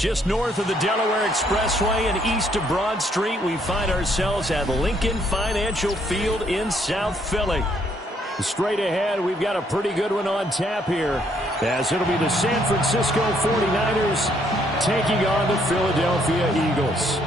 Just north of the Delaware Expressway and east of Broad Street, we find ourselves at Lincoln Financial Field in South Philly. Straight ahead, we've got a pretty good one on tap here, as it'll be the San Francisco 49ers taking on the Philadelphia Eagles.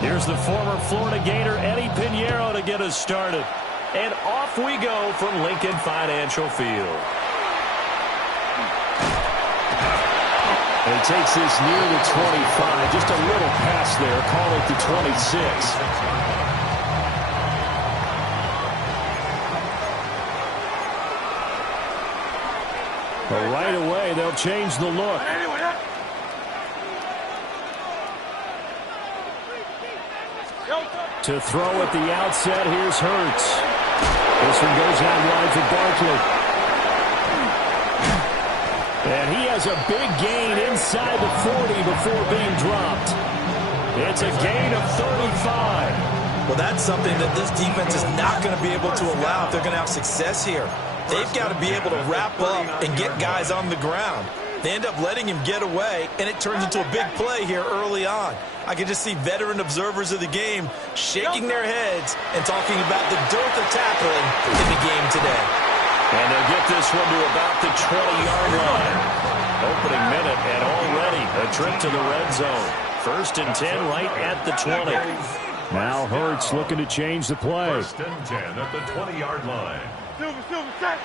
Here's the former Florida Gator Eddie Pinheiro to get us started. And off we go from Lincoln Financial Field. And he takes this near the 25. Just a little pass there. Call it the 26. But right away, they'll change the look. To throw at the outset, here's Hurts. This one goes out wide for Barkley. And he has a big gain inside the 40 before being dropped. It's a gain of 35. Well, that's something that this defense is not going to be able to allow if they're going to have success here. They've got to be able to wrap up and get guys on the ground. They end up letting him get away, and it turns into a big play here early on. I can just see veteran observers of the game shaking their heads and talking about the dearth of tackling in the game today. And they'll get this one to about the 20-yard line. Opening minute, and already a trip to the red zone. 1st and 10 right at the 20. Now Hurts looking to change the play. 1st and 10 at the 20-yard line. Silver, set.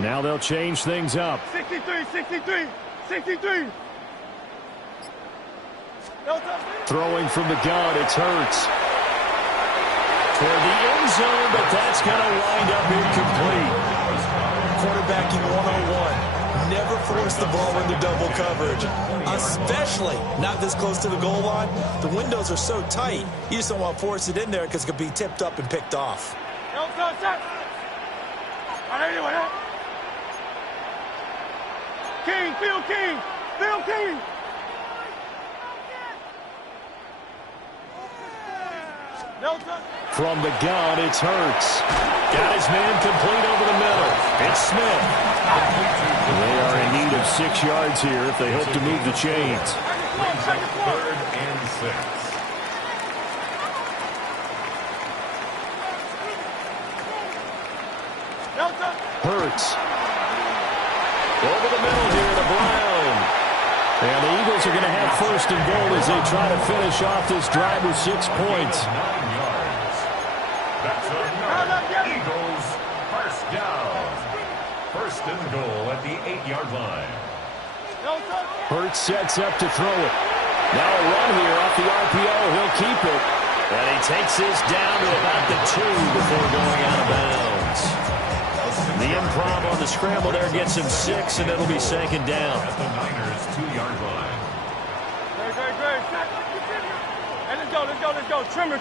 Now they'll change things up. 63. Throwing from the gun, it's Hurts. Toward the end zone, but that's going to wind up incomplete. Quarterbacking 101. Never force the ball into double coverage, especially not this close to the goal line. The windows are so tight, you just don't want to force it in there because it could be tipped up and picked off. Phil King. From the gun, it's Hurts. Got his man complete over the middle. It's Smith. They are in need of 6 yards here if they hope to move the chains. 3rd and 6. Hurts. Over the middle here to Brown. And the Eagles are going to have 1st and goal as they try to finish off this drive with 6 points. 9 yards. That's enough. Eagles, 1st down. 1st and goal at the 8-yard line. Hurts sets up to throw it. Now a run here off the RPO. He'll keep it. And he takes this down to about the 2 before going out of bounds. The improv on the scramble there gets him 6, and it'll be 2nd down. At the Niners' 2-yard line. Great. Hey, let's go. Trimmer.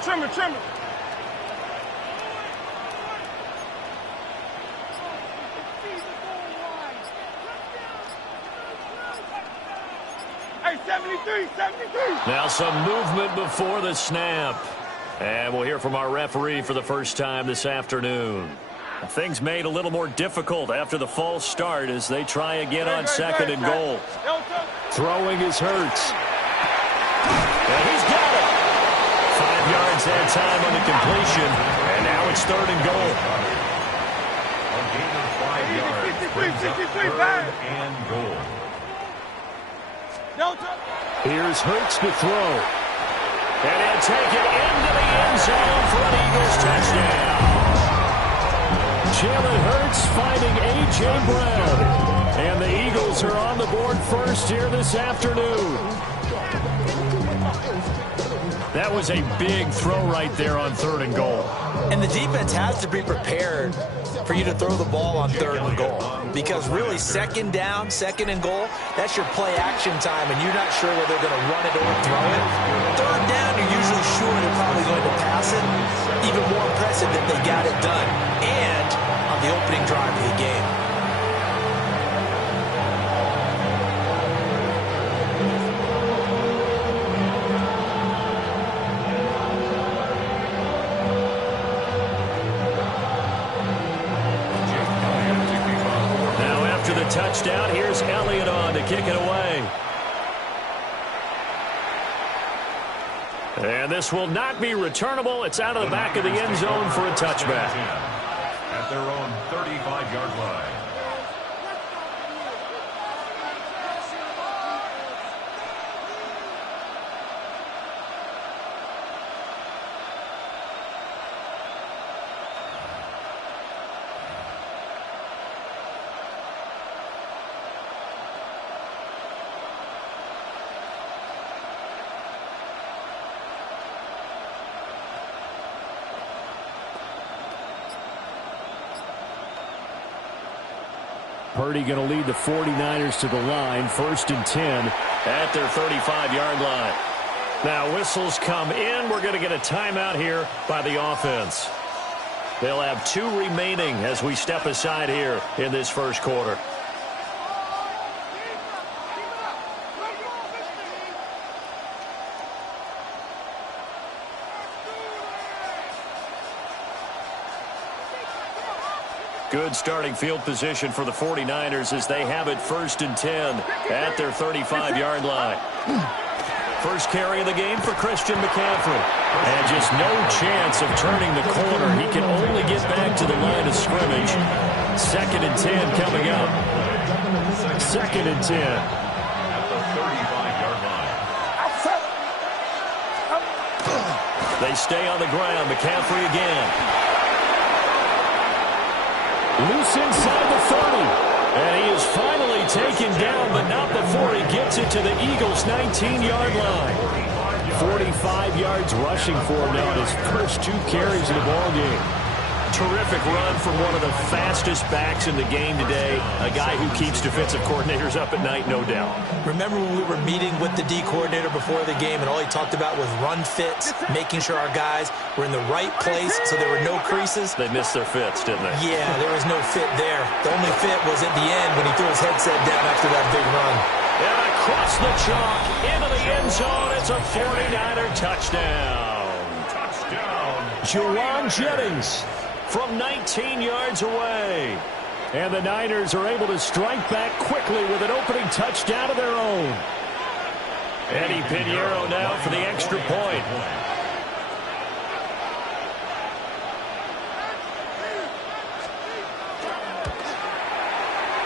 Hey, 73. Now some movement before the snap. And we'll hear from our referee for the first time this afternoon. Things made a little more difficult after the false start as they try again on 2nd and goal. Throwing is Hurts. And he's got it. 5 yards that time on the completion. And now it's 3rd and goal. A gain of 5 yards brings up 3rd and goal. Here's Hurts to throw. And he'll take it into the end zone for an Eagles touchdown. Jalen Hurts finding A.J. Brown. And the Eagles are on the board first here this afternoon. That was a big throw right there on 3rd and goal. And the defense has to be prepared for you to throw the ball on 3rd and goal. Because really, 2nd down, 2nd and goal, that's your play action time, and you're not sure whether they're going to run it or throw it. 3rd down, you're usually sure they're probably going to pass it. Even more impressive that they got it done. And on the opening drive of the game. Touchdown. Here's Elliott on to kick it away. And this will not be returnable. It's out of the back of the end zone for a touchback. At their own 35-yard line. Purdy going to lead the 49ers to the line. 1st and 10 at their 35-yard line. Now whistles come in. We're going to get a timeout here by the offense. They'll have 2 remaining as we step aside here in this first quarter. Good starting field position for the 49ers as they have it 1st and 10 at their 35-yard line. First carry of the game for Christian McCaffrey. And just no chance of turning the corner. He can only get back to the line of scrimmage. 2nd and 10 coming up. 2nd and 10. At the 35-yard line. They stay on the ground. McCaffrey again. Loose inside the 30. And he is finally taken down, but not before he gets it to the Eagles' 19-yard line. 45 yards rushing for him now in his first 2 carries of the ballgame. Terrific run from one of the fastest backs in the game today. A guy who keeps defensive coordinators up at night, no doubt. Remember when we were meeting with the D coordinator before the game and all he talked about was run fits, making sure our guys were in the right place so there were no creases? They missed their fits, didn't they? Yeah, there was no fit there. The only fit was at the end when he threw his headset down after that big run. And across the chalk, into the end zone, it's a 49er touchdown. Juwan Jennings from 19 yards away. And the Niners are able to strike back quickly with an opening touchdown of their own. Eddie Pinheiro now for the extra point.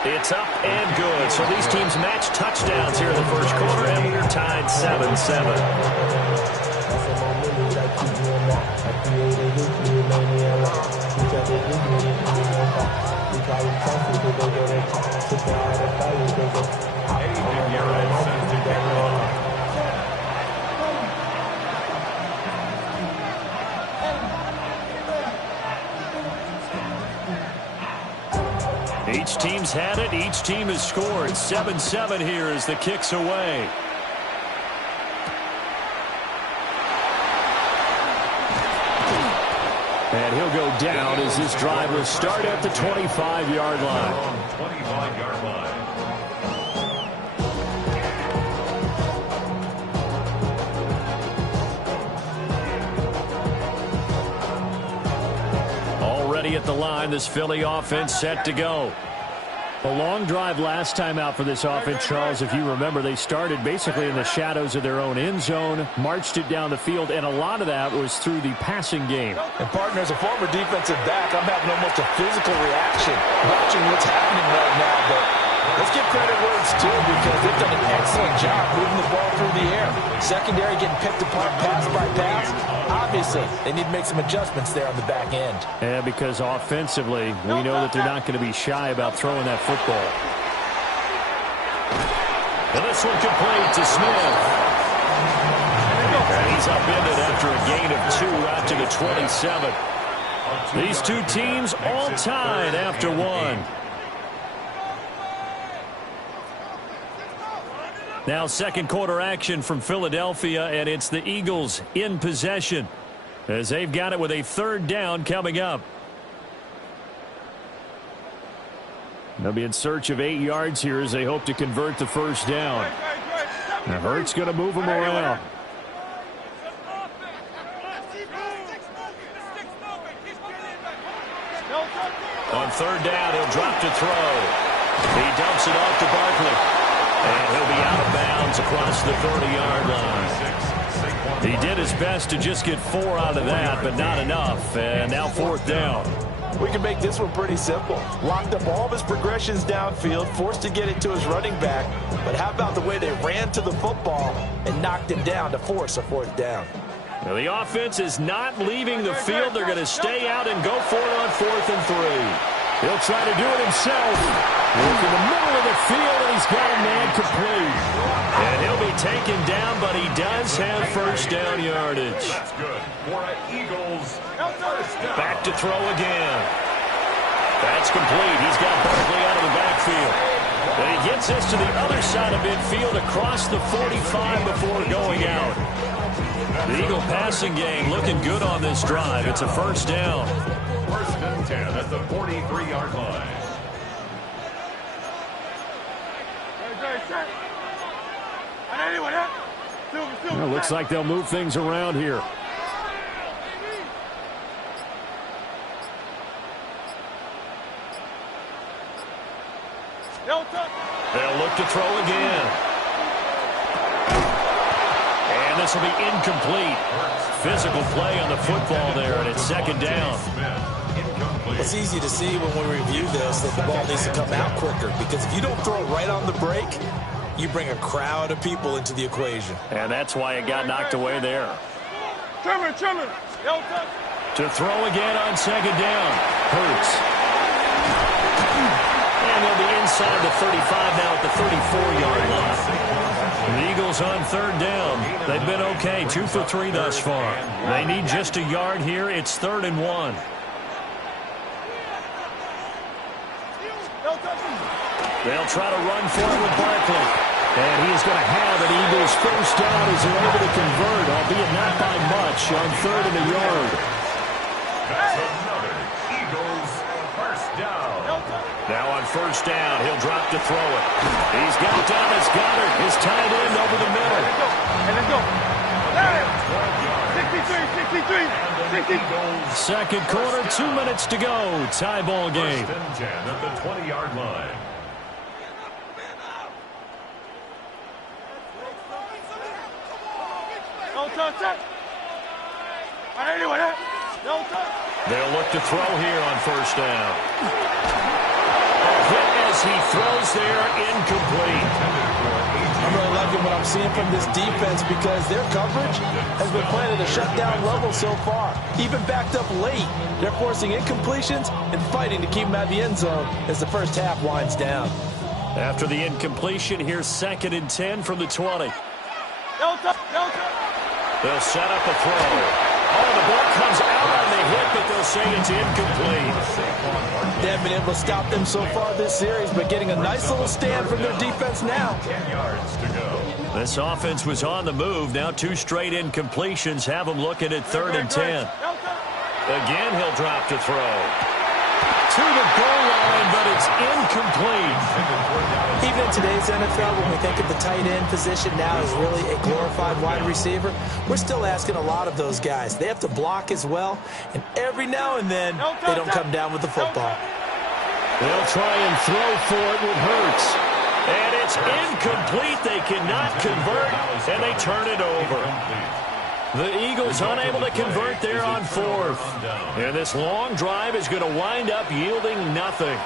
It's up and good. So these teams match touchdowns here in the first quarter, and we're tied 7-7. Each team's had it. Each team has scored. 7-7 here as the kick's away. And he'll go down as this drive will start at the 25-yard line. 25-yard line. Already at the line, this Philly offense set to go. A long drive last time out for this offense, Charles. If you remember, they started basically in the shadows of their own end zone, marched it down the field, and a lot of that was through the passing game. And, partner, as a former defensive back, I'm having almost a physical reaction watching what's happening right now. But let's give credit where it's due because they've done an excellent job moving the ball through the air. Secondary getting picked apart pass by pass. Obviously, they need to make some adjustments there on the back end. Yeah, because offensively, we know that they're not going to be shy about throwing that football. And this one complete to Smith. And he's upended after a gain of 2 out to the 27. These two teams all tied after one. Now second quarter action from Philadelphia, and it's the Eagles in possession as they've got it with a third down coming up. They'll be in search of 8 yards here as they hope to convert the first down. Now Hurts going to move them around. On third down, he'll drop to throw. He dumps it off to Barkley. And he'll be out of bounds across the 30-yard line. He did his best to just get 4 out of that, but not enough. And now fourth down. We can make this one pretty simple. Locked up all of his progressions downfield, forced to get it to his running back. But how about the way they ran to the football and knocked him down to force a fourth down? Now the offense is not leaving the field. They're going to stay out and go for it on 4th and 3. He'll try to do it himself. Look in the middle of the field, and he's got a man complete. And he'll be taken down, but he does have first down yardage. That's good for an Eagles first down. Back to throw again. That's complete. He's got Barkley out of the backfield. And he gets this to the other side of midfield across the 45 before going out. The Eagle passing game looking good on this drive. It's a first down. First and 10 at the 43-yard line. Well, looks like they'll move things around here. They'll look to throw again. And this will be incomplete. Physical play on the football there, and it's second down. It's easy to see when we review this that the ball needs to come out quicker, because if you don't throw it right on the break, you bring a crowd of people into the equation. And that's why it got knocked away there. Trimmer. To throw again on second down. Hurts. And they'll be inside the 35 now at the 34-yard line. The Eagles on third down. They've been okay, 2 for 3 thus far. They need just a yard here. It's 3rd and 1. They'll try to run for it with Barkley. And he's going to have an Eagles first down as they're able to convert, albeit not by much, on 3rd and a yard. That's another Eagles first down. Now on first down, he'll drop to throw it. He's got Thomas Goddard, his tight end over the middle. Let's go. 63. Second quarter, 2 minutes to go. Tie ball game. First and 10 at the 20-yard line. They'll look to throw here on first down. A hit as he throws there, incomplete. I'm really liking what I'm seeing from this defense, because their coverage has been playing at a shutdown level so far. Even backed up late, they're forcing incompletions and fighting to keep them out of the end zone as the first half winds down. After the incompletion, here's 2nd and 10 from the 20. They'll set up a throw. Oh, the ball comes out on the hit, but they'll say it's incomplete. They haven't been able to stop them so far this series, but getting a nice little stand from their defense now. 10 yards to go. This offense was on the move. Now 2 straight incompletions have them looking at 3rd and 10. Again, he'll drop to throw. To the goal line, but it's incomplete. Even in today's NFL, when we think of the tight end position now as really a glorified wide receiver, we're still asking a lot of those guys. They have to block as well, and every now and then, they don't come down with the football. They'll try and throw for it with Hurts. And it's incomplete. They cannot convert, and they turn it over. The Eagles unable to convert there on 4th. And this long drive is going to wind up yielding nothing.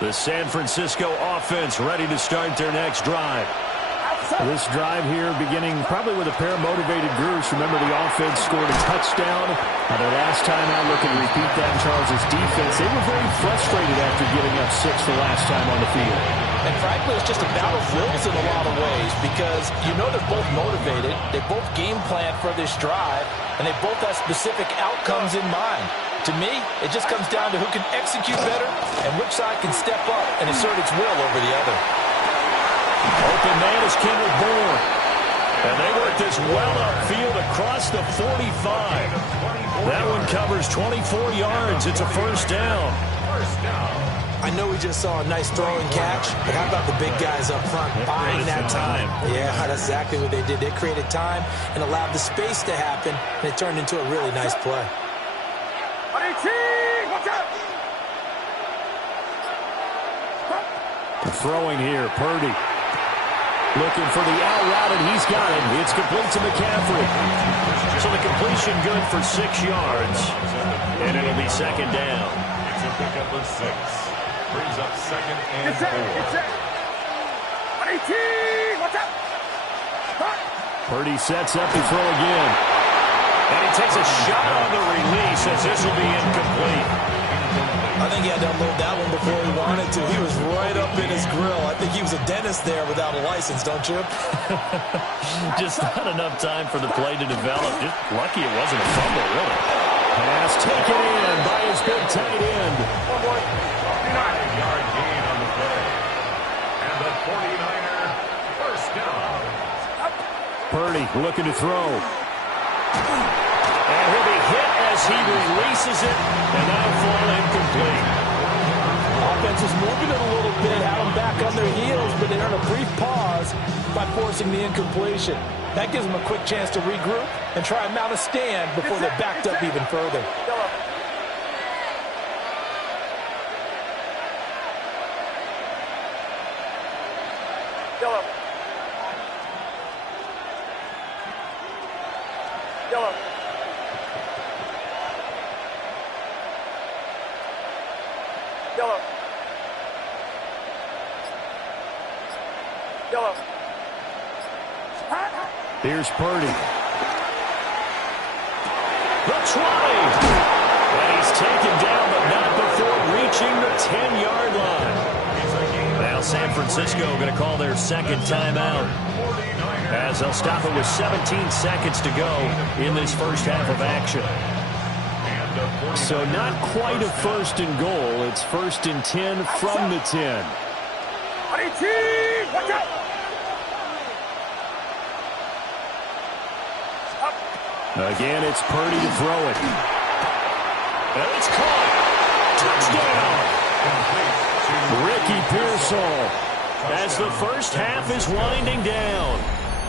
The San Francisco offense ready to start their next drive. This drive here beginning probably with a pair of motivated groups. Remember, the offense scored a touchdown. Their last time out, looking to repeat that in Charles' defense. They were very frustrated after giving up 6 the last time on the field. And frankly, it's just a battle of wills in a lot of ways, because because you know they're both motivated. They both game plan for this drive, and they both have specific outcomes in mind. To me, it just comes down to who can execute better and which side can step up and assert its will over the other. Open man is Kendrick Bourne. And they work this well upfield across the 45. That one covers 24 yards. It's a first down. I know we just saw a nice throw and catch, but how about the big guys up front buying that time? Yeah, that's exactly what they did. They created time and allowed the space to happen, and it turned into a really nice play. Throwing here, Purdy. Looking for the out route, and he's got it. It's complete to McCaffrey. So the completion good for 6 yards. And it'll be second down. It's a pickup of 6. Brings up second and 4. Purdy sets up to throw again. And he takes a shot on the release as this will be incomplete. I think he had to unload that one before he wanted to. He was right up in his grill. I think he was a dentist there without a license, don't you? Just not enough time for the play to develop. Just lucky it wasn't a fumble, really. Pass taken in by his big tight end. 9-yard gain on the play. And the 49er first down. Purdy looking to throw. And he'll be hit as he releases it, and that'll fall incomplete. Offense is moving it a little bit, had them back on their heels, but they earn a brief pause by forcing the incompletion. That gives them a quick chance to regroup and try and mount a stand before they're backed up even further. Yellow. Yellow. Yellow. Yellow. Here's Purdy. The try. And he's taken down, but not before reaching the 10-yard line. Now San Francisco going to call their second timeout, as they'll stop it with 17 seconds to go in this first half of action. So not quite a first and goal. It's first and 10 from the 10. Watch out! Again, it's Purdy to throw it. And it's caught. Touchdown. Ricky Pearsall, as the first half is winding down.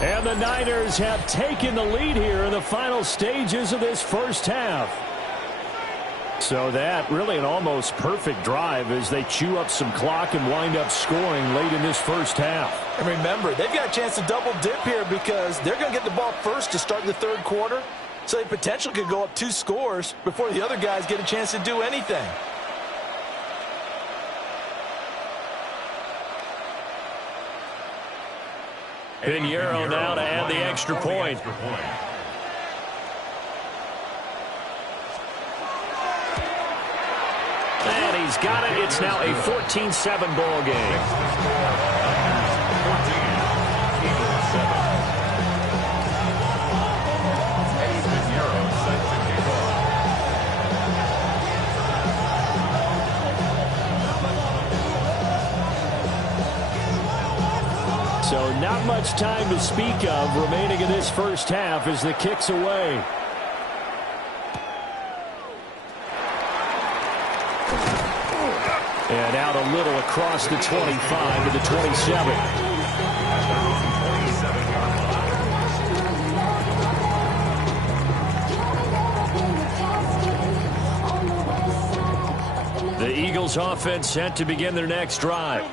And the Niners have taken the lead here in the final stages of this first half. So that really an almost perfect drive as they chew up some clock and wind up scoring late in this first half. And remember, they've got a chance to double dip here because they're going to get the ball first to start the third quarter. So they potentially could go up 2 scores before the other guys get a chance to do anything. Pinheiro now to add the extra point. And he's got it. It's now a 14-7 ball game. So not much time to speak of remaining in this first half as the kick's away. And out a little across the 25 to the 27. The Eagles offense set to begin their next drive.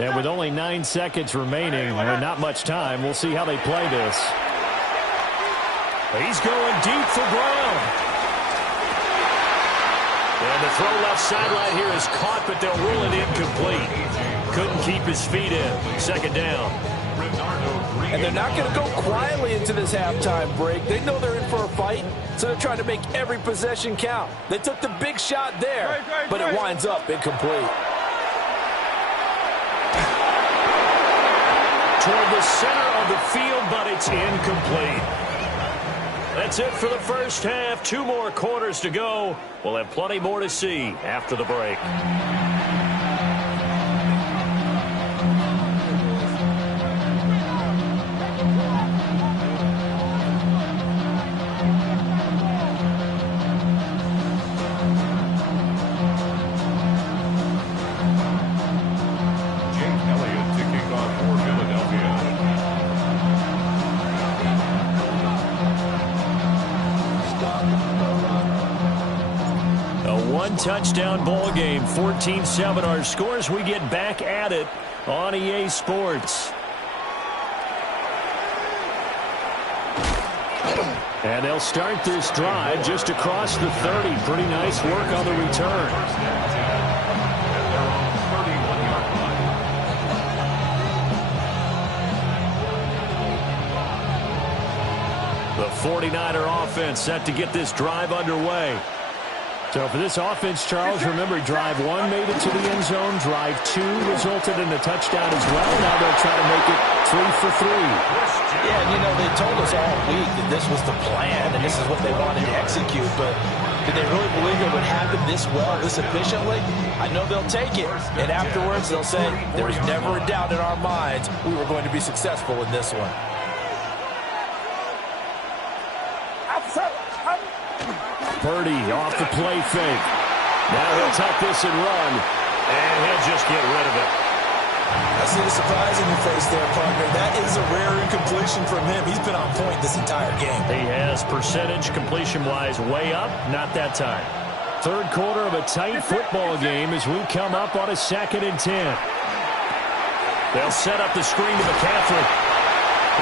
And with only 9 seconds remaining and not much time, we'll see how they play this. He's going deep for Brown. And the throw left sideline here is caught, but they'll rule it incomplete. Couldn't keep his feet in. Second down. And they're not going to go quietly into this halftime break. They know they're in for a fight, so they're trying to make every possession count. They took the big shot there, but it winds up incomplete. toward the center of the field, but it's incomplete. That's it for the first half. 2 more quarters to go. We'll have plenty more to see after the break. Touchdown ball game, 14-7 our scores. We get back at it on EA Sports. And they'll start this drive just across the 30. Pretty nice work on the return. The 49er offense set to get this drive underway. So for this offense, Charles, remember, drive 1 made it to the end zone. Drive 2 resulted in a touchdown as well. Now they'll try to make it 3 for 3. Yeah, and you know, they told us all week that this was the plan and this is what they wanted to execute. But did they really believe it would happen this well, this efficiently? I know they'll take it. And afterwards, they'll say, there was never a doubt in our minds we were going to be successful in this one. Purdy off the play fake. Now he'll tuck this and run. And he'll just get rid of it. I see the surprise in your face there, partner. That is a rare incompletion from him. He's been on point this entire game. He has percentage completion-wise way up. Not that time. Third quarter of a tight football game as we come up on a 2nd and 10. They'll set up the screen to McCaffrey.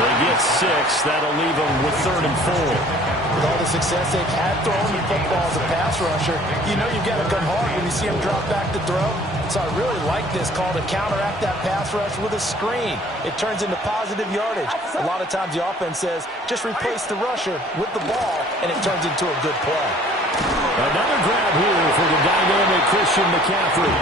They get 6. That'll leave them with 3rd and 4. With all the success they've had throwing the football as a pass rusher, you know you've got to come hard when you see him drop back to throw. So I really like this call to counteract that pass rush with a screen. It turns into positive yardage. A lot of times the offense says, just replace the rusher with the ball, and it turns into a good play. Another grab here for the dynamic Christian McCaffrey.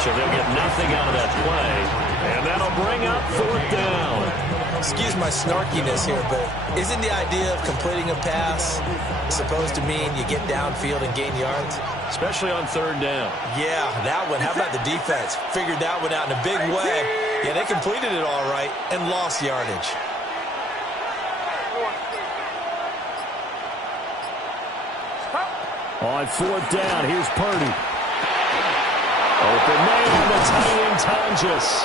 So they'll get nothing out of that play, and that'll bring up 4th down. Excuse my snarkiness here, but isn't the idea of completing a pass supposed to mean you get downfield and gain yards? Especially on 3rd down. Yeah, that one. How about the defense? Figured that one out in a big way. Yeah, they completed it all right and lost yardage. On 4th down, here's Purdy. Open man, the tight end Tonjes.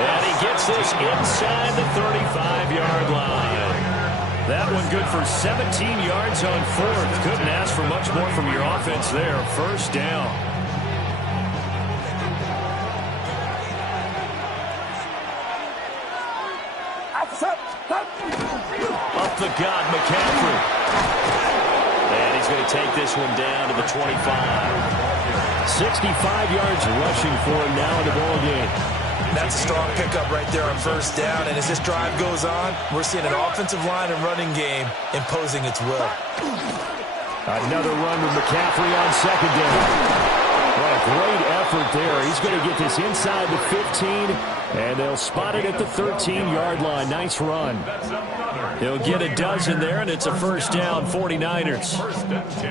And he gets this inside the 35-yard line. That one good for 17 yards on 4th. Couldn't ask for much more from your offense there. 1st down. Up the gut, McCaffrey. And he's going to take this one down to the 25. 65 yards rushing for him now in the ball game. That's a strong pickup right there on 1st down. And as this drive goes on, we're seeing an offensive line and running game imposing its will. Another run with McCaffrey on 2nd down. What a great effort there. He's going to get this inside the 15, and they'll spot it at the 13-yard line. Nice run. He'll get a dozen there, and it's a 1st down, 49ers.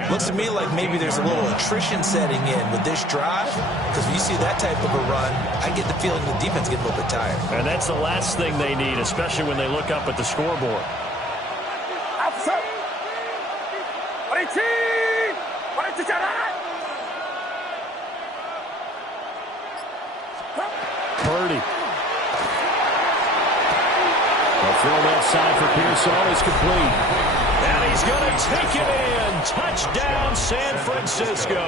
Looks to me like maybe there's a little attrition setting in with this drive, because when you see that type of a run, I get the feeling the defense gets a little bit tired. And that's the last thing they need, especially when they look up at the scoreboard. Purdy. Throw left side for Pearsall is complete. And he's going to take it in. Touchdown, San Francisco.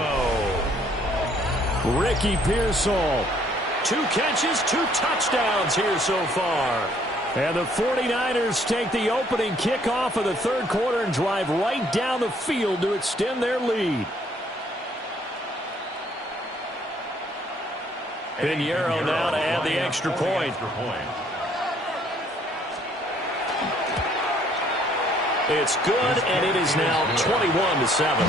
Ricky Pearsall. 2 catches, 2 touchdowns here so far. And the 49ers take the opening kickoff of the 3rd quarter and drive right down the field to extend their lead. Pinheiro now to add the extra point. It's good, and it is now 21-7.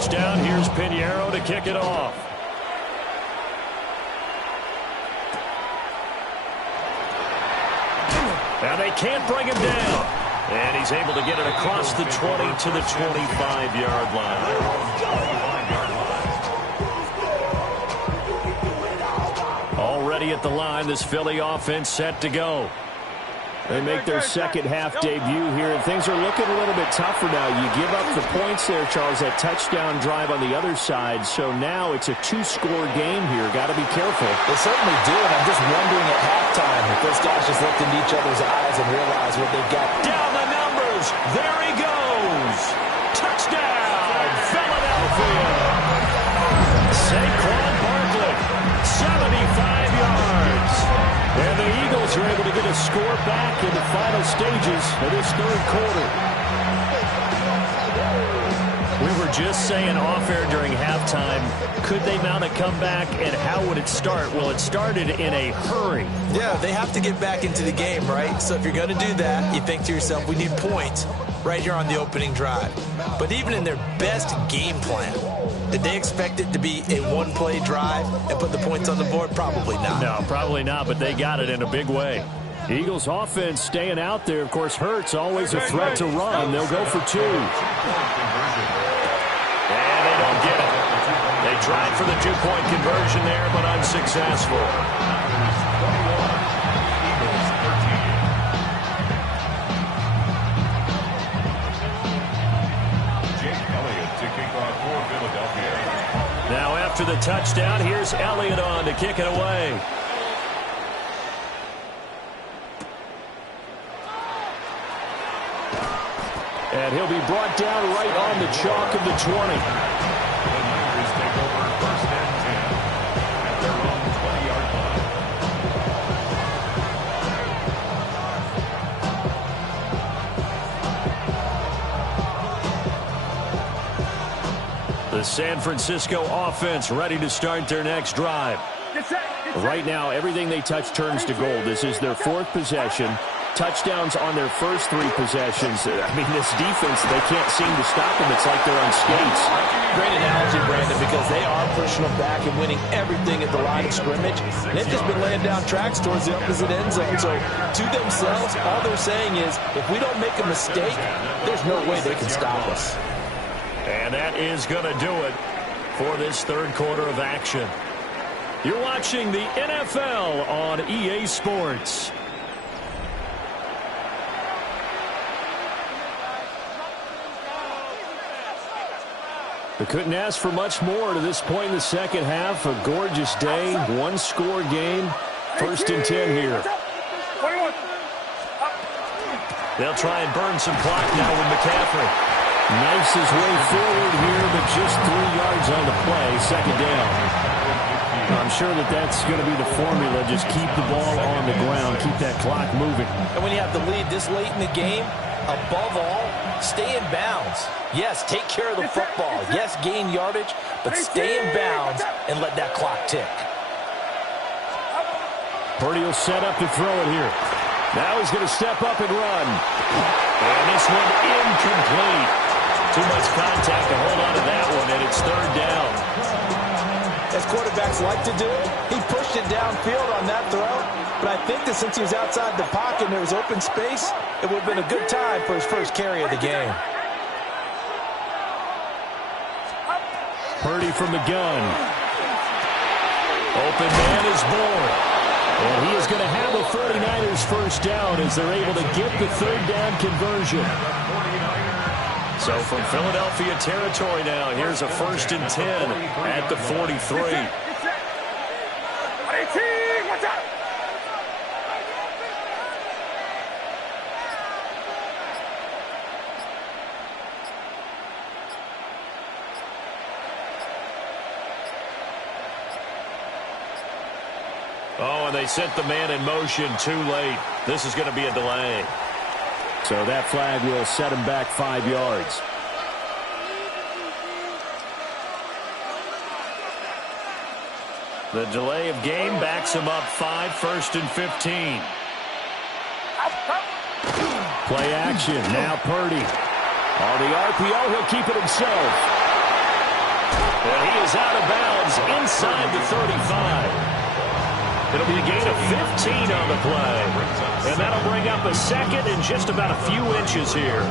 touchdown. Here's Pinheiro to kick it off. Now they can't bring him down. And he's able to get it across the 20 to the 25-yard line. Already at the line, this Philly offense set to go. They make their second half debut here, and things are looking a little bit tougher now. You give up the points there, Charles, that touchdown drive on the other side. So now it's a two-score game here. Got to be careful. They certainly do, and I'm just wondering at halftime if those guys just looked into each other's eyes and realized what they've got. Down the numbers. There he goes. Touchdown, Philadelphia. Saquon Barkley, 75 yards. And the Eagles are able to get a score back in the final stages of this third quarter. We were just saying off-air during halftime, could they mount a comeback, and how would it start? Well, it started in a hurry. Yeah, they have to get back into the game, right? So if you're going to do that, you think to yourself, we need points right here on the opening drive. But even in their best game plan, did they expect it to be a one-play drive and put the points on the board? Probably not. No, probably not, but they got it in a big way. Eagles offense staying out there. Of course, Hurts always a threat to run. They'll go for two. And they don't get it. They tried for the two-point conversion there, but unsuccessful. Now after the touchdown, here's Elliott on to kick it away. And he'll be brought down right on the chalk of the 20. The Niners take over 1st and 10 at their own 20-yard line. The San Francisco offense ready to start their next drive. Right now, everything they touch turns to gold. This is their fourth possession. Touchdowns on their first three possessions. I mean, this defense, they can't seem to stop them. It's like they're on skates. Great analogy, Brandon, because they are pushing them back and winning everything at the line of scrimmage. And they've just been laying down tracks towards the opposite end zone. So to themselves, all they're saying is, if we don't make a mistake, there's no way they can stop us. And that is going to do it for this third quarter of action. You're watching the NFL on EA Sports. They couldn't ask for much more to this point in the second half. A gorgeous day, one-score game, 1st and 10 here. They'll try and burn some clock now with McCaffrey. Knifes his way forward here, but just 3 yards on the play, second down. I'm sure that's going to be the formula. Just keep the ball on the ground, keep that clock moving. And when you have the lead this late in the game, above all, stay in bounds. Yes, take care of the football. Yes, gain yardage, but stay in bounds and let that clock tick. Purdy will set up to throw it here. Now he's going to step up and run. And this one incomplete. Too much contact to hold on to that one, and it's third down. As quarterbacks like to do, he pushed it downfield on that throw. But I think that since he was outside the pocket and there was open space, it would have been a good time for his first carry of the game. Purdy from the gun. Open man is born. And he is going to have the 49ers first down as they're able to get the third down conversion. So from Philadelphia territory now, here's a 1st and 10 at the 43. Oh, and they sent the man in motion too late. This is going to be a delay. So that flag will set him back 5 yards. The delay of game backs him up 5, 1st and 15. Play action. Now Purdy. On the RPO, he'll keep it himself. And he is out of bounds inside the 35. It'll be a gain of 15 on the play. And that'll bring up a second and just about a few inches here.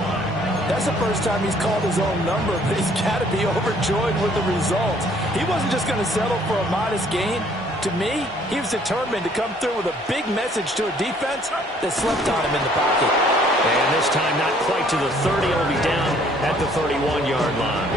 That's the first time he's called his own number, but he's got to be overjoyed with the result. He wasn't just going to settle for a modest gain. To me, he was determined to come through with a big message to a defense that slept on him in the pocket. And this time not quite to the 30. It'll be down at the 31-yard line.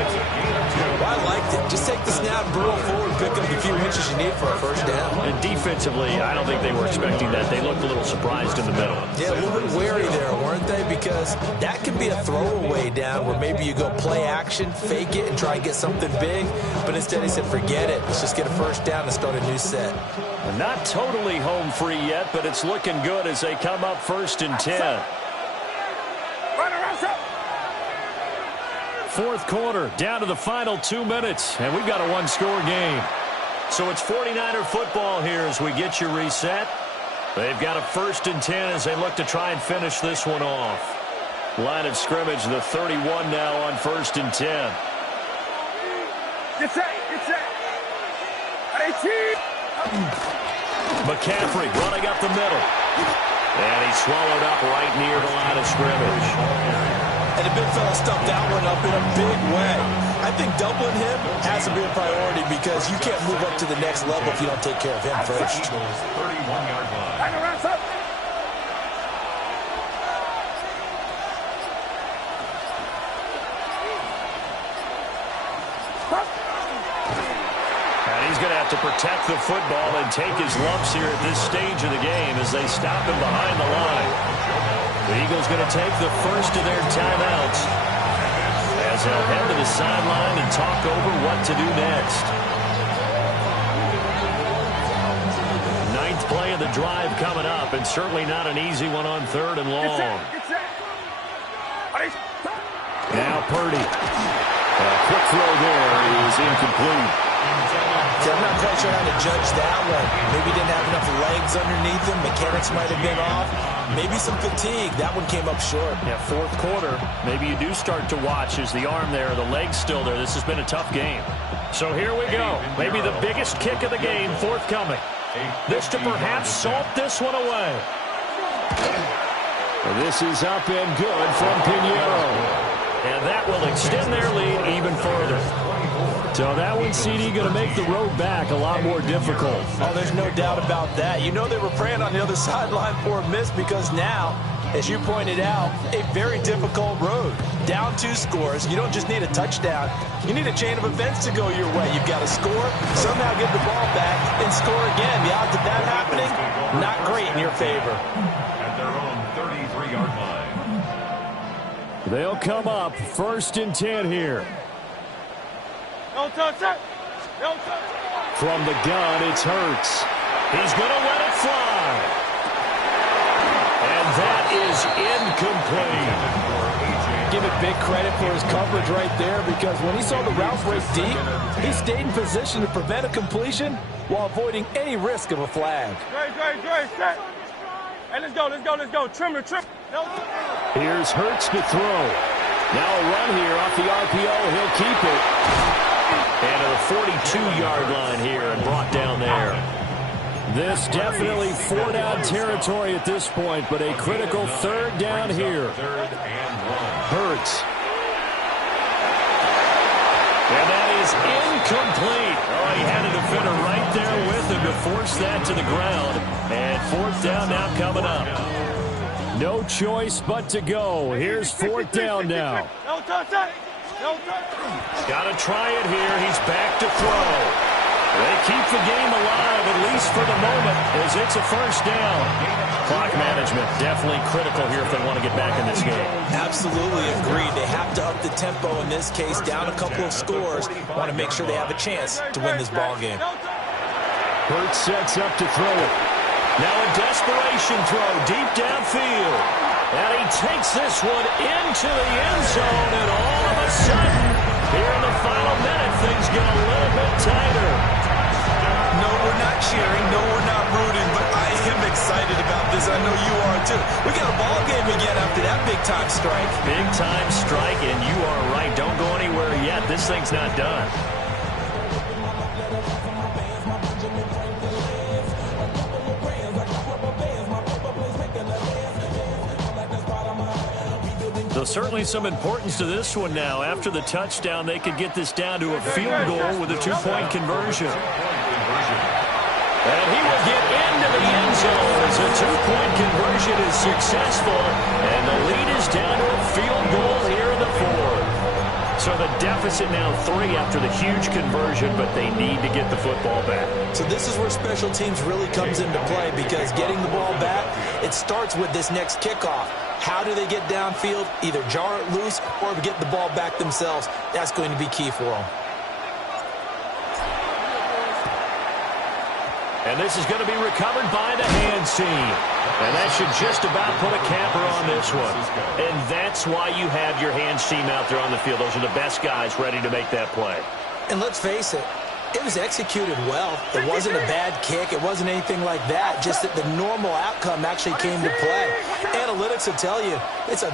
Well, I liked it. Just take the snap, burrow forward, and pick up the few inches you need for a first down. And defensively, I don't think they were expecting that. They looked a little surprised in the middle. Yeah, a little bit wary there, weren't they? Because that can be a throwaway down where maybe you go play action, fake it, and try and get something big. But instead he said, forget it. Let's just get a first down and start a new set. Not totally home free yet, but it's looking good as they come up 1st and 10. Fourth quarter, down to the final 2 minutes, and we've got a one-score game. So it's 49er football here as we get you reset. They've got a 1st and 10 as they look to try and finish this one off. Line of scrimmage, the 31 now on 1st and 10. Get set, get set. 18. McCaffrey running up the middle. And he's swallowed up right near the line of scrimmage. And the big fella stuffed that one up in a big way. I think doubling him has to be a priority because you can't move up to the next level if you don't take care of him first. 31-yard line. And he's going to have to protect the football and take his lumps here at this stage of the game as they stop him behind the line. The Eagles going to take the first of their timeouts as they'll head to the sideline and talk over what to do next. 9th play of the drive coming up, and certainly not an easy one on 3rd and long. Now Purdy. A quick throw there is incomplete. I'm not quite sure how to judge that one. Maybe didn't have enough legs underneath him. Mechanics might have been off. Maybe some fatigue. That one came up short. Yeah, 4th quarter. Maybe you do start to watch as the arm there, the leg's still there. This has been a tough game. So here we go. Maybe the biggest kick of the game forthcoming. This to perhaps salt this one away. This is up and good from Pinheiro. And that will extend their lead even further. So that one, CD, going to make the road back a lot more difficult. Oh, there's no doubt about that. You know they were praying on the other sideline for a miss because now, as you pointed out, a very difficult road. Down 2 scores. You don't just need a touchdown. You need a chain of events to go your way. You've got to score, somehow get the ball back, and score again. The odds of that happening, not great in your favor. At their own 33-yard line. They'll come up 1st and 10 here. No touch it. No touch it. From the gun, it's Hurts. He's going to let it fly. And that is incomplete. Give it big credit for his coverage right there because when he saw the route break deep, he stayed in position to prevent a completion while avoiding any risk of a flag. Dre, set. Hey, let's go. Trimmer. No. Here's Hurts to throw. Now a run here off the RPO. He'll keep it. And to the 42-yard line here and brought down there. This definitely 4-down territory at this point, but a critical 3rd down here. 3rd and 1. Hurts. And that is incomplete. Oh, he had a defender right there with him to force that to the ground. And 4th down now coming up. No choice but to go. Here's 4th down now. No touch it. No touch it. Got to try it here. He's back to throw. They keep the game alive, at least for the moment, as it's a 1st down. Clock management definitely critical here if they want to get back in this game. Absolutely agreed. They have to up the tempo in this case, down a couple of scores. Want to make sure they have a chance to win this ball game. Hurts sets up to throw it. Now a desperation throw deep downfield. And he takes this one into the end zone, and all of a sudden, here in the final minute, things get a little bit tighter. No, we're not cheering. No, we're not rooting, but I am excited about this. I know you are, too. We got a ball game again after that big-time strike. Big-time strike, and you are right. Don't go anywhere yet. This thing's not done. So certainly some importance to this one now. After the touchdown, they could get this down to a field goal with a two-point conversion. And he will get into the end zone as a two-point conversion is successful. And the lead is down to a field goal here in the fourth. So the deficit now 3 after the huge conversion, but they need to get the football back. So this is where special teams really comes into play, because getting the ball back, it starts with this next kickoff. How do they get downfield? Either jar it loose or get the ball back themselves. That's going to be key for them. And this is going to be recovered by the hands team. And that should just about put a capper on this one. And that's why you have your hands team out there on the field. Those are the best guys ready to make that play. And let's face it, it was executed well. It wasn't a bad kick. It wasn't anything like that. Just that the normal outcome actually came to play. Analytics will tell you it's a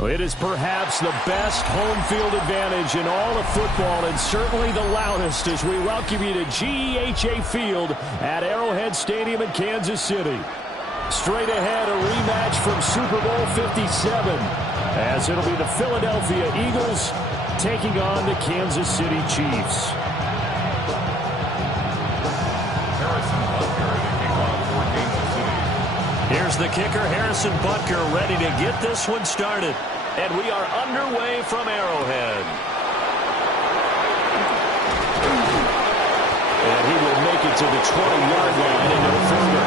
It is perhaps the best home field advantage in all of football, and certainly the loudest, as we welcome you to GEHA Field at Arrowhead Stadium in Kansas City. Straight ahead, a rematch from Super Bowl 57, as it'll be the Philadelphia Eagles taking on the Kansas City Chiefs. Here's the kicker, Harrison Butker, ready to get this one started. And we are underway from Arrowhead. And he will make it to the 20-yard line and no further.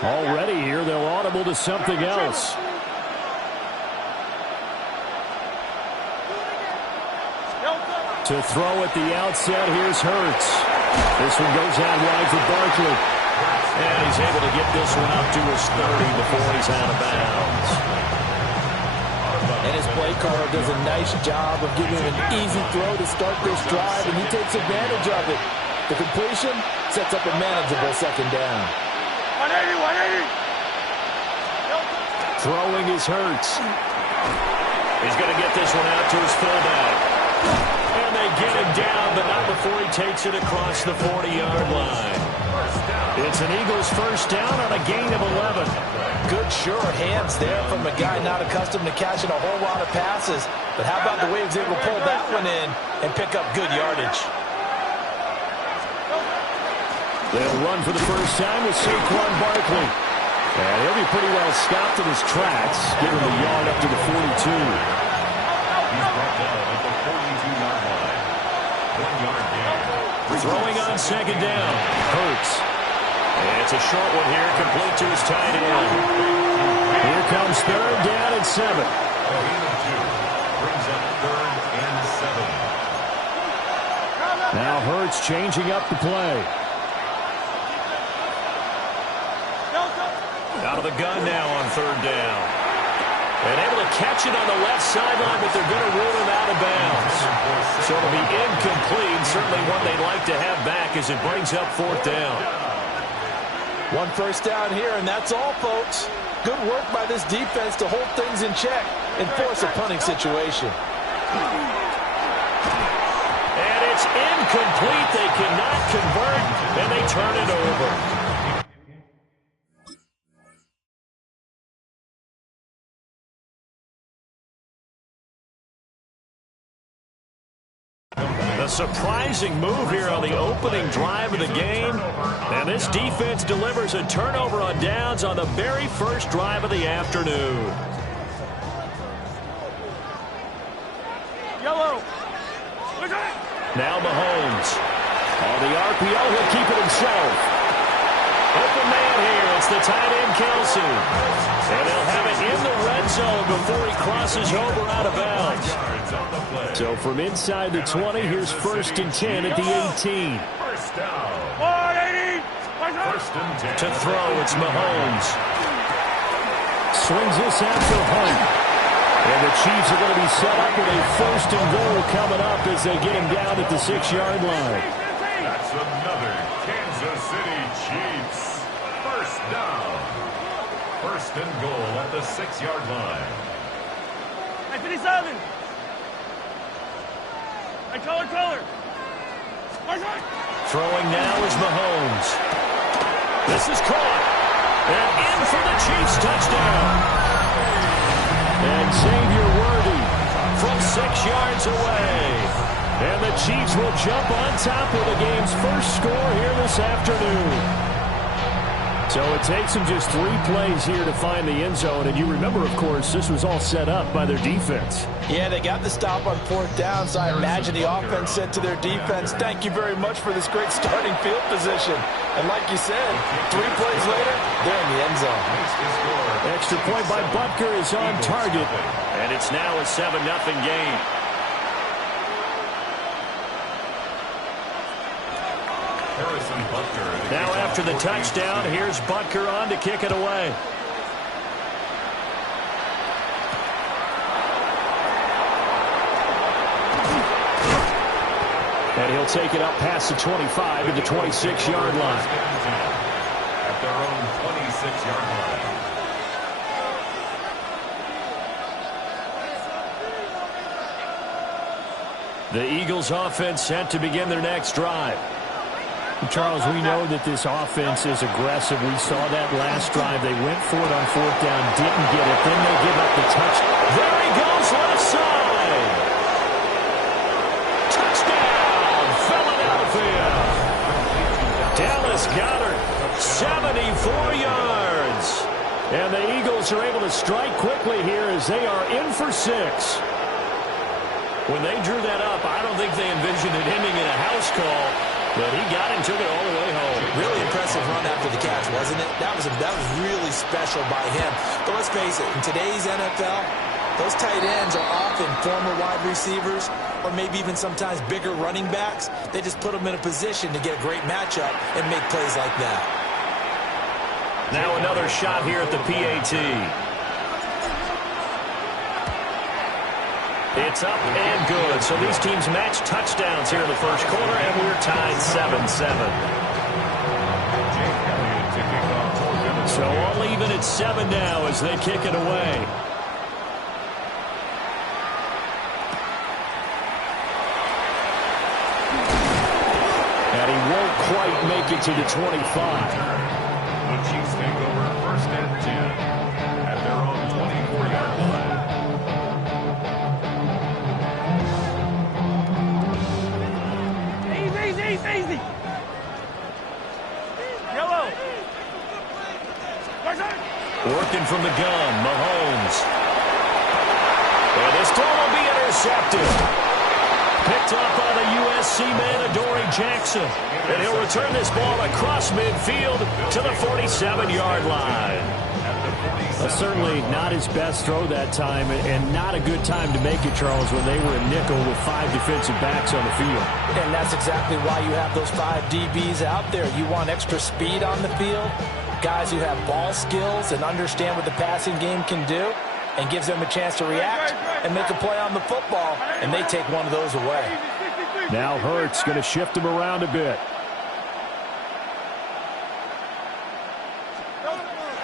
Already here, they'll audible to something else. To throw at the outset, here's Hurts. This one goes out wide for Barkley. And he's able to get this one up to his 30 before he's out of bounds. And his play caller does a nice job of giving him an easy throw to start this drive, and he takes advantage of it. The completion sets up a manageable second down. 180, 180. Throwing is Hurts. He's going to get this one out to his fullback. And they get him down, but not before he takes it across the 40-yard line. It's an Eagles first down on a gain of 11. Good, sure hands there from a guy not accustomed to catching a whole lot of passes. But how about the way he was able to pull that one in and pick up good yardage? They'll run for the first time with Saquon Barkley. And he'll be pretty well stopped in his tracks, giving the yard up to the 42. He's brought down at the 42-yard line. 1-yard gain. Throwing on second down. Hurts. It's a short one here, complete to his tight end. Here comes third down and 7. A gain of 2. Brings up 3rd and 7. Now Hurts changing up the play. Out of the gun now on third down. And able to catch it on the left sideline, but they're going to rule him out of bounds. So it'll be incomplete. Certainly one they'd like to have back as it brings up 4th down. 1 first down here, and that's all, folks. Good work by this defense to hold things in check and force a punting situation. And it's incomplete. They cannot convert, and they turn it over. A surprising move here on the opening drive of the game. And this defense delivers a turnover on downs on the very first drive of the afternoon. Yellow. Now Mahomes. On the RPO, he'll keep it himself. Open man here. It's the tight end, Kelsey. And they'll have it in the red zone before he crosses over out of bounds. So from inside the 20, here's 1st and 10 at the 18. First down. To throw, it's Mahomes. Swings this out for Hunt. And the Chiefs are going to be set up with a 1st and goal coming up as they get him down at the 6-yard line. That's another Kansas City Chiefs. First down. 1st and goal at the 6-yard line. 57. Color. Throwing now is Mahomes. This is caught. And in for the Chiefs touchdown. And Xavier Worthy from 6 yards away. And the Chiefs will jump on top of the game's first score here this afternoon. So it takes them just 3 plays here to find the end zone. And you remember, of course, this was all set up by their defense. Yeah, they got the stop on 4th down, so I imagine the offense said to their defense, thank you very much for this great starting field position. And like you said, 3 plays later, they're in the end zone. Extra point by Butker is on target. And it's now a 7-0 game. Now after the touchdown, here's Butker on to kick it away. And he'll take it up past the 25 at the 26-yard line. At their own 26-yard line. The Eagles offense set to begin their next drive. Charles, we know that this offense is aggressive. We saw that last drive. They went for it on 4th down, didn't get it. Then they give up the touch. There he goes, left side. Touchdown, Philadelphia. Dallas Goedert, 74 yards. And the Eagles are able to strike quickly here as they are in for 6. When they drew that up, I don't think they envisioned it ending in a house call. But he got it and took it all the way home. Really impressive run after the catch, wasn't it? That was really special by him. But let's face it, in today's NFL, those tight ends are often former wide receivers or maybe even sometimes bigger running backs. They just put them in a position to get a great matchup and make plays like that. Now another shot here at the PAT. It's up and good. So these teams match touchdowns here in the first quarter, and we're tied 7-7. So all even at 7 now as they kick it away. And he won't quite make it to the 25. The Chiefs take over 1st and 10 at their own 24-yard line. Easy. Yellow. Working from the gun, Mahomes. And this throw will be intercepted. Picked off by the USC man, Adoree Jackson. And he'll return this ball across midfield to the 47-yard line. Certainly not his best throw that time, and not a good time to make it, Charles, when they were in nickel with 5 defensive backs on the field. And that's exactly why you have those 5 DBs out there. You want extra speed on the field, guys who have ball skills and understand what the passing game can do. and gives them a chance to react and make a play on the football, and they take one of those away. Now Hurts going to shift him around a bit.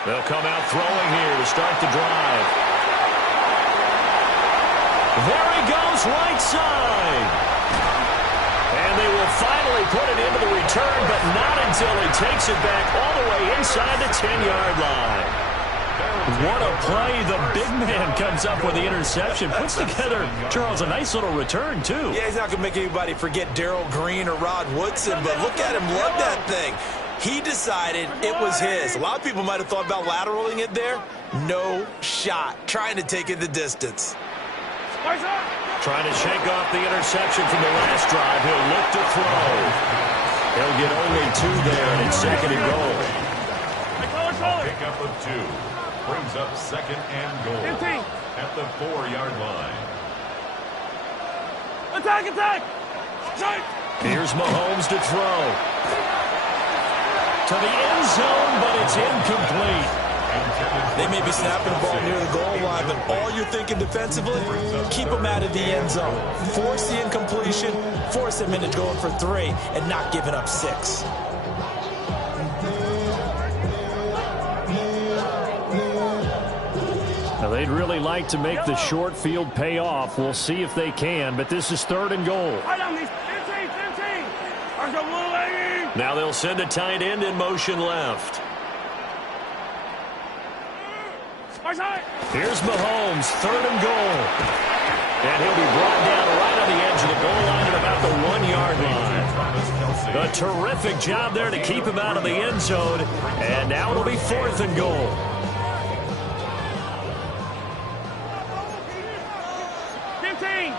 They'll come out throwing here to start the drive. There he goes, right side. And they will finally put it into the return, but not until he takes it back all the way inside the 10-yard line. What a play. The big man comes up with the interception. Puts together, Charles, a nice little return, too. Yeah, he's not going to make anybody forget Darrell Green or Rod Woodson, but look at him love that thing. He decided it was his. A lot of people might have thought about lateraling it there. No shot. Trying to take it the distance. Trying to shake off the interception from the last drive. He'll look to throw. He'll get only 2 there, and it's second and goal. Pickup of 2. Brings up second and goal at the 4-yard line. Attack, attack! Here's Mahomes to throw. To the end zone, but it's incomplete. They may be snapping the ball near the goal line, but all you're thinking defensively, keep them out of the end zone. Force the incompletion, force them into going for 3, and not giving up 6. Now, they'd really like to make the short field pay off. We'll see if they can, but this is 3rd and goal. Now they'll send a tight end in motion left. Here's Mahomes, 3rd and goal. And he'll be brought down right on the edge of the goal line at about the 1-yard line. A terrific job there to keep him out of the end zone. And now it'll be 4th and goal. Hey!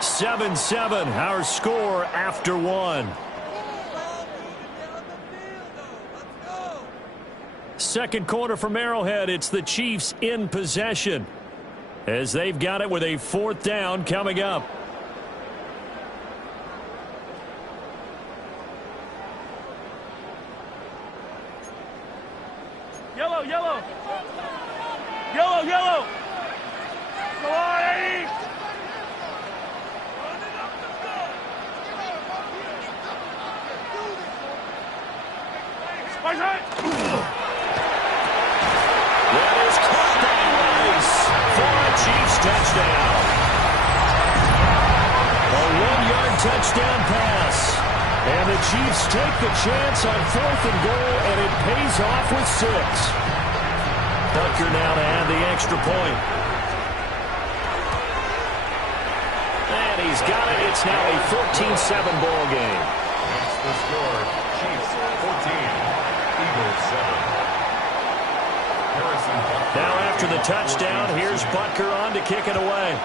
7-7, our score after 1. Second quarter from Arrowhead, it's the Chiefs in possession as they've got it with a 4th down coming up. Yellow, yellow. Yellow, yellow. Go on, Eddie. That is caught by Rice for a Chiefs touchdown. A 1-yard touchdown pass. And the Chiefs take the chance on 4th and goal, and it pays off with 6. Tucker now to add the extra point. And he's got it. It's now a 14-7 ball game. That's the score. Chiefs 14, Eagles 7. Now after the touchdown, here's Butker on to kick it away.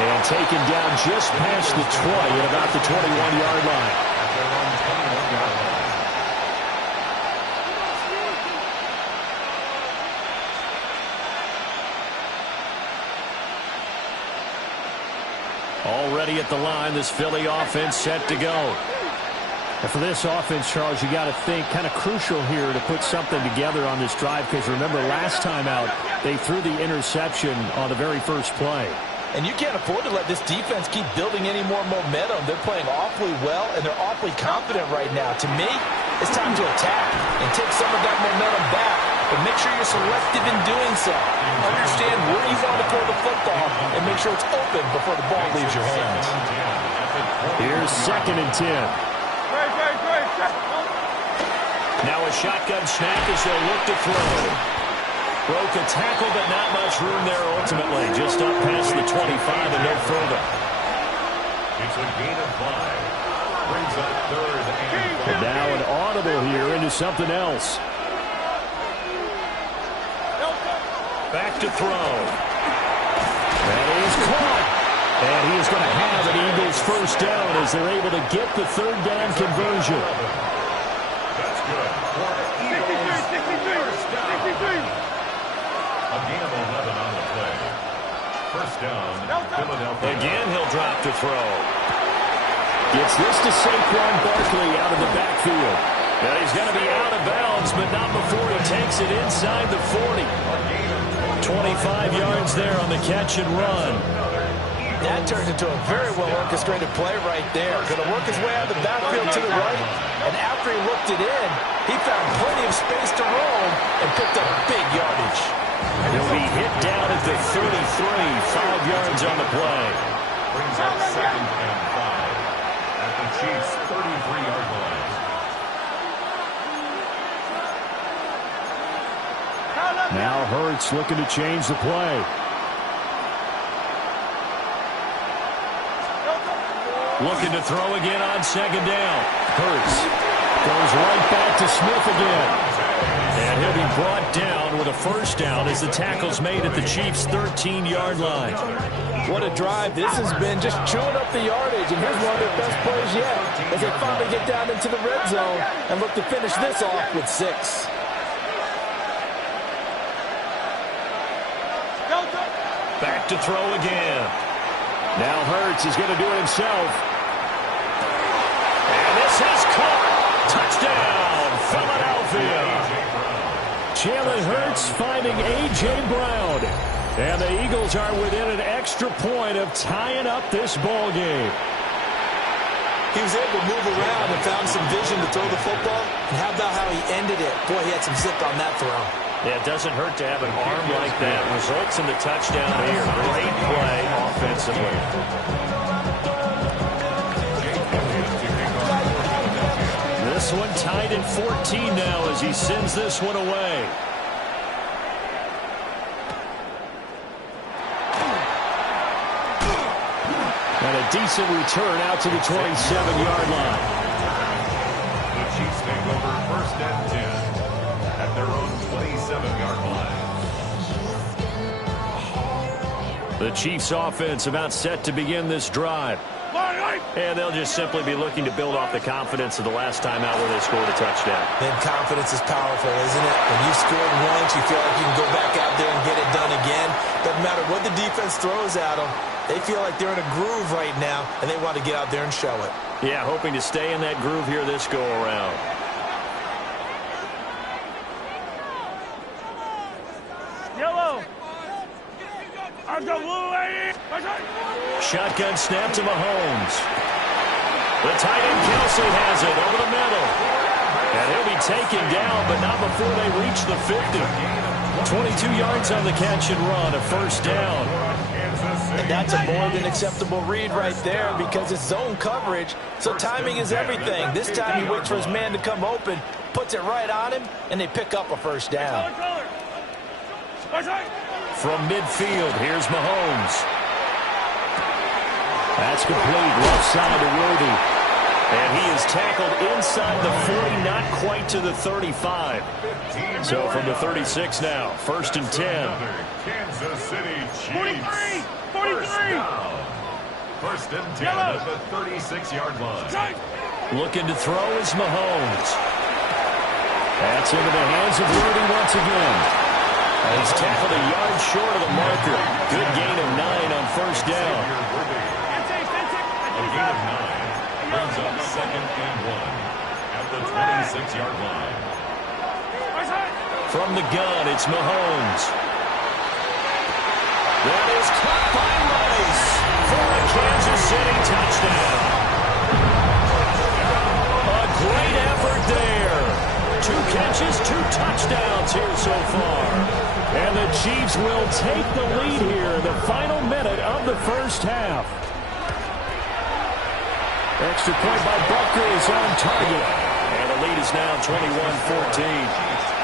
And taken down just past the 20 at about the 21-yard line. Already at the line, this Philly offense set to go. And for this offense, Charles, you got to think kind of crucial here to put something together on this drive, because remember last time out, they threw the interception on the very first play. And you can't afford to let this defense keep building any more momentum. They're playing awfully well, and they're awfully confident right now. To me, it's time to attack and take some of that momentum back, but make sure you're selective in doing so. Understand where you want to throw the football and make sure it's open before the ball leaves your hands. Here's 2nd and 10. Now a shotgun snap as they'll look to throw. Broke a tackle, but not much room there ultimately. Just up past the 25 and no further. It's a gain of 5. Brings up 3rd and 5. And now an audible here into something else. Back to throw. That is caught. And he is going to have an Eagles first down as they're able to get the 3rd down conversion. That's good. For Eagles, 63. A gain of 11 on the play. First down, Philadelphia. Again, he'll drop to throw. Gets this to Saquon Barkley out of the backfield. And he's going to be out of bounds, but not before he takes it inside the 40. 25 yards there on the catch and run. That turned into a very well-orchestrated play right there. Going to work his way out of the backfield to the right, and after he looked it in, he found plenty of space to roam and picked up big yardage. He'll be hit down at the 33, 5 yards on the play. Brings up 2nd and 5 at the Chiefs' 33-yard line. Now Hurts looking to change the play. Looking to throw again on 2nd down. Hurts goes right back to Smith again. And he'll be brought down with a first down as the tackle's made at the Chiefs' 13-yard line. What a drive this has been, just chewing up the yardage. And here's one of their best plays yet as they finally get down into the red zone and look to finish this off with 6. Back to throw again. Now Hurts is going to do it himself. And this is caught. Touchdown, Philadelphia. Jalen Hurts finding A.J. Brown. And the Eagles are within an extra point of tying up this ball game. He was able to move around and found some vision to throw the football. And how about how he ended it? Boy, he had some zip on that throw. Yeah, it doesn't hurt to have an arm like that. Results in the touchdown here. Great play offensively. This one tied at 14 now as he sends this one away. And a decent return out to the 27-yard line. The Chiefs take over 1st and 10 at their own 27-yard line. The Chiefs offense about set to begin this drive. And they'll just simply be looking to build off the confidence of the last time out where they scored a touchdown. Then confidence is powerful, isn't it? When you've scored once, you feel like you can go back out there and get it done again. Doesn't matter what the defense throws at them. They feel like they're in a groove right now, and they want to get out there and show it. Yeah, hoping to stay in that groove here this go-around. Yellow. I've got blue lady. Shotgun snap to Mahomes. The tight end Kelsey has it over the middle. And he'll be taken down, but not before they reach the 50. 22 yards on the catch and run, a first down. And that's a more than acceptable read right there because it's zone coverage, so timing is everything. This time he waits for his man to come open, puts it right on him, and they pick up a first down. From midfield, here's Mahomes. That's complete, left side to Worthy. And he is tackled inside the 40, not quite to the 35. So from the 36 now, 1st and 10. Kansas City Chiefs. 43. 1st and 10 at the 36-yard line. Looking to throw is Mahomes. That's into the hands of Worthy once again. And he's tackled a yard short of the marker. Good gain of 9 on first down. A gain of 9 brings up 2nd and 1 at the 26-yard line. From the gun, it's Mahomes. That is caught by Rice for a Kansas City touchdown. A great effort there. 2 catches, 2 touchdowns here so far. And the Chiefs will take the lead here in the final minute of the first half. Extra point by Butker is on target. And the lead is now 21-14.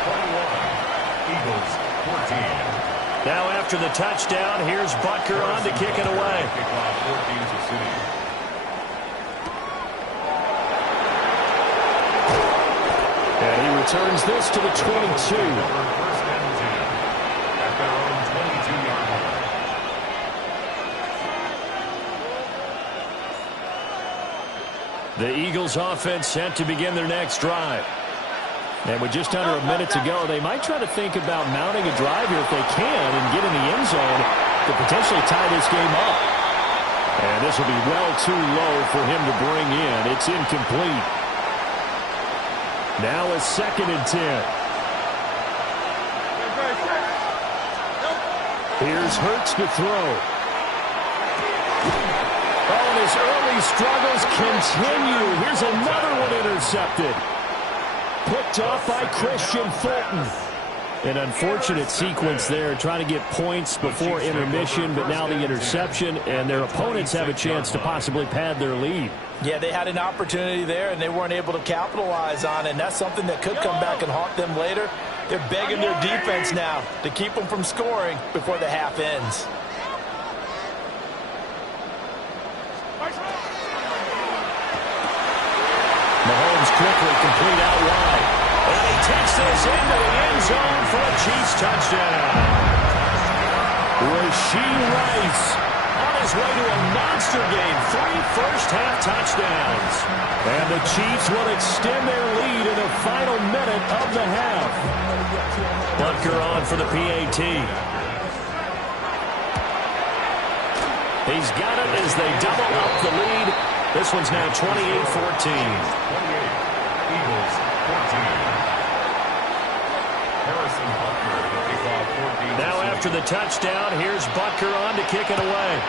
21. Eagles 14. Now after the touchdown, here's Butker on to kick it away. Kickoff for Kansas City. And he returns this to the 22. 1st and 10 at their own 22-yard line. The Eagles offense set to begin their next drive. And with just under a minute to go, they might try to think about mounting a drive here if they can and get in the end zone. to potentially tie this game up. And this will be well too low for him to bring in. It's incomplete. Now a 2nd and 10. Here's Hurts to throw. Oh, his early struggles continue. Here's another one intercepted. Picked off by Christian Fulton. An unfortunate sequence there, trying to get points before intermission, but now the interception, and their opponents have a chance to possibly pad their lead. Yeah, they had an opportunity there, and they weren't able to capitalize on it, and that's something that could come back and haunt them later. They're begging their defense now to keep them from scoring before the half ends. Mahomes quickly complete out wide. And he takes this into the end zone for a Chiefs touchdown. Rashee Rice on his way to a monster game. 3 first-half touchdowns. And the Chiefs will extend their lead in the final minute of the half. Butker on for the PAT. He's got it as they double up the lead. This one's now 28-14. 28. Eagles, 14. Now after the touchdown, here's Butker on to kick it away.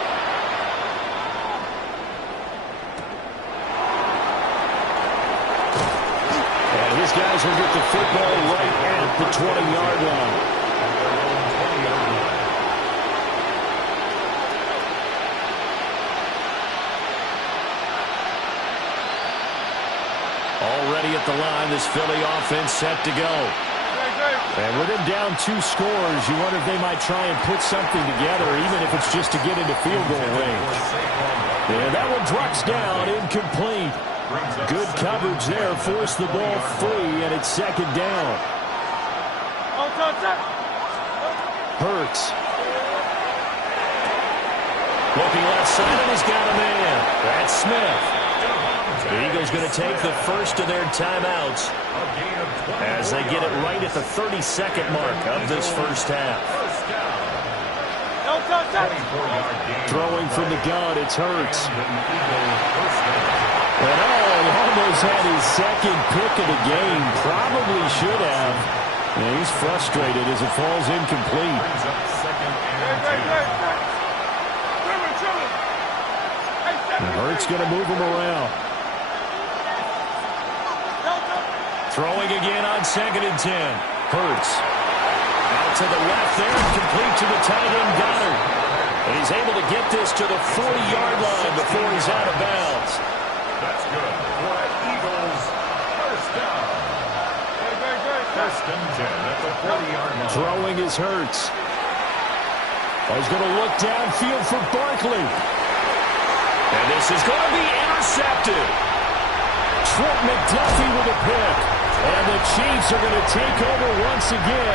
And his guys will get the football right at the 20-yard line. Already at the line, this Philly offense set to go. And with him down 2 scores, you wonder if they might try and put something together, even if it's just to get into field goal range. And that one drops down, incomplete. Good coverage there, forced the ball free, and it's 2nd down. Hurts. Looking left side, and he's got a man. That's Smith. The Eagles going to take the first of their timeouts as they get it right at the 32nd mark of this first half. Throwing from the gun, it's Hurts. And he almost had his 2nd pick of the game. Probably should have. And he's frustrated as it falls incomplete. And Hurts going to move him around. Throwing again on 2nd and 10. Hurts. Out to the left there, complete to the tight end Goddard. And he's able to get this to the 40-yard line before he's out of bounds. That's good for Eagles. First down. First and 10 at the 40-yard line. Throwing is Hurts. He's going to look downfield for Barkley. And this is going to be intercepted. Trent McDuffie with a pick. And the Chiefs are going to take over once again.